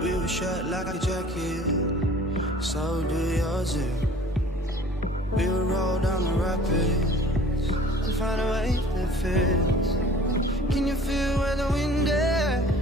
We were shut like a jacket, so do yours. We would roll down the rapids to find a wave that fits. Can you feel where the wind is?